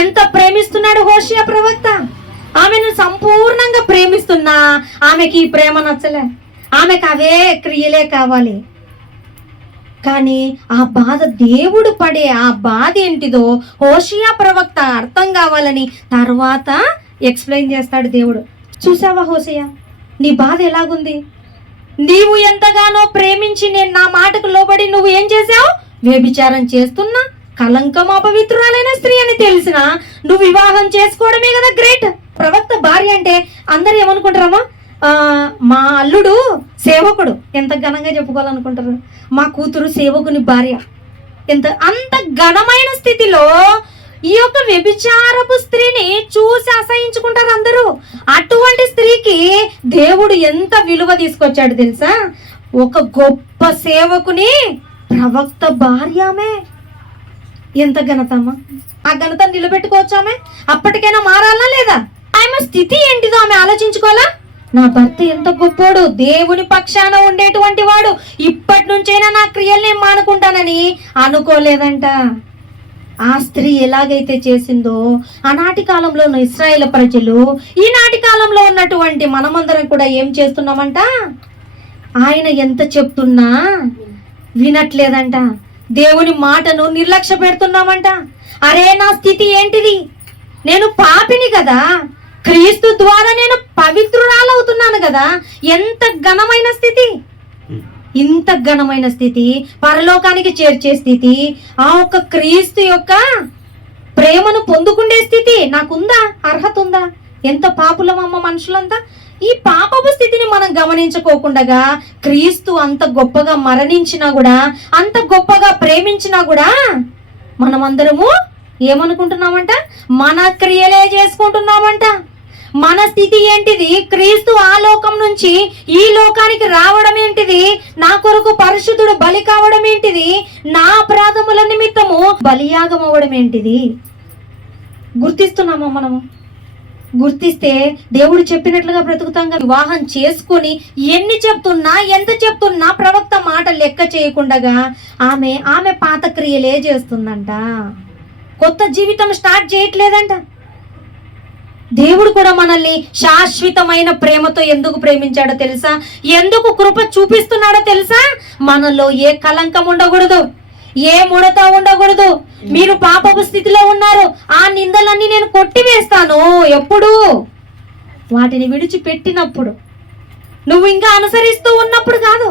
ఎంత ప్రేమిస్తున్నాడు హోషేయ ప్రవక్త. ఆమెను సంపూర్ణంగా ప్రేమిస్తున్నా ఆమెకి ఈ ప్రేమ నచ్చలే, ఆమెకు అవే క్రియలే కావాలి. కానీ ఆ బాధ, దేవుడు పడే ఆ బాధ ఏంటిదో హోషేయ ప్రవక్త అర్థం కావాలని తర్వాత ఎక్స్ప్లెయిన్ చేస్తాడు దేవుడు. చూసావా హోషేయ, నీ బాధ ఎలాగుంది? నీవు ఎంతగానో ప్రేమించి నేను నా మాటకు లోబడి నువ్వు ఏం చేసావు? వ్యభిచారం చేస్తున్నా, కలంకం అపవిత్రురాలైన స్త్రీ అని తెలిసిన నువ్వు వివాహం చేసుకోవడమే కదా గ్రేట్. ప్రవక్త భార్య అంటే అందరు ఏమనుకుంటారమ్మా? మా అల్లుడు సేవకుడు, ఎంత ఘనంగా చెప్పుకోవాలనుకుంటారు. మా కూతురు సేవకుని భార్య, అంత ఘనమైన స్థితిలో ఈ యొక్క వ్యభిచారపు స్త్రీని చూసి అసహించుకుంటారు అందరూ. అటువంటి స్త్రీకి దేవుడు ఎంత విలువ తీసుకొచ్చాడు తెలుసా? ఒక గొప్ప సేవకుని ప్రవక్త భార్య ఆమె. ఎంత ఘనత అమ్మా! ఆ ఘనత నిలబెట్టుకోవచ్చు ఆమె. అప్పటికైనా మారాలా లేదా? ఆమె స్థితి ఏంటిదో ఆమె ఆలోచించుకోవాలా? నా భర్త ఎంత గొప్పోడు, దేవుని పక్షాన ఉండేటువంటి వాడు, ఇప్పటి నుంచైనా నా క్రియలు నేను మానుకుంటానని అనుకోలేదంట. ఆ స్త్రీ ఎలాగైతే చేసిందో ఆనాటి కాలంలో ఉన్న ఇశ్రాయేలు ప్రజలు, ఈనాటి కాలంలో ఉన్నటువంటి మనమందరం కూడా ఏం చేస్తున్నామంట? ఆయన ఎంత చెప్తున్నా వినట్లేదంట. దేవుని మాటను నిర్లక్ష్య పెడుతున్నామంట. అరే, నా స్థితి ఏంటిది? నేను పాపిని కదా, క్రీస్తు ద్వారా నేను పవిత్రురాలవుతున్నాను కదా. ఎంత ఘనమైన స్థితి! ఇంత ఘనమైన స్థితి, పరలోకానికి చేర్చే స్థితి, ఆ ఒక్క క్రీస్తు యొక్క ప్రేమను పొందుకునే స్థితి నాకుందా? అర్హత ఉందా? ఎంత పాపులమమ్మ మనుషులంతా. ఈ పాపపు స్థితిని మనం గమనించుకోకుండా క్రీస్తు అంత గొప్పగా మరణించినా కూడా, అంత గొప్పగా ప్రేమించినా కూడా మనమందరము ఏమనుకుంటున్నామంట? మన క్రియలే చేసుకుంటున్నామంట. మన స్థితి ఏంటిది? క్రీస్తు ఆ లోకం నుంచి ఈ లోకానికి రావడం ఏంటిది? నా కొరకు పరిశుద్ధుడు బలి కావడం ఏంటిది? నా అపరాధముల నిమిత్తము బలియాగం అవ్వడం ఏంటిది? గుర్తిస్తున్నామా మనము? గుర్తిస్తే దేవుడు చెప్పినట్లుగా బ్రతుకుతాంగా. వివాహం చేసుకొని ఎన్ని చెప్తున్నా, ఎంత చెప్తున్నా ప్రవక్త మాట లెక్క చేయకుండా ఆమె పాత క్రియలే చేస్తుందంట. కొత్త జీవితం స్టార్ట్ చేయట్లేదంట. దేవుడు కూడా మనల్ని శాశ్వతమైన ప్రేమతో ఎందుకు ప్రేమించాడో తెలుసా? ఎందుకు కృప చూపిస్తున్నాడో తెలుసా? మనలో ఏ కలంకం ఉండకూడదు, ఏ ముడత ఉండకూడదు. మీరు పాపపు స్థితిలో ఉన్నారు, ఆ నిందలన్నీ నేను కొట్టివేస్తాను. ఎప్పుడు? వాటిని విడిచిపెట్టినప్పుడు, నువ్వు ఇంకా అనుసరిస్తూ ఉన్నప్పుడు కాదు.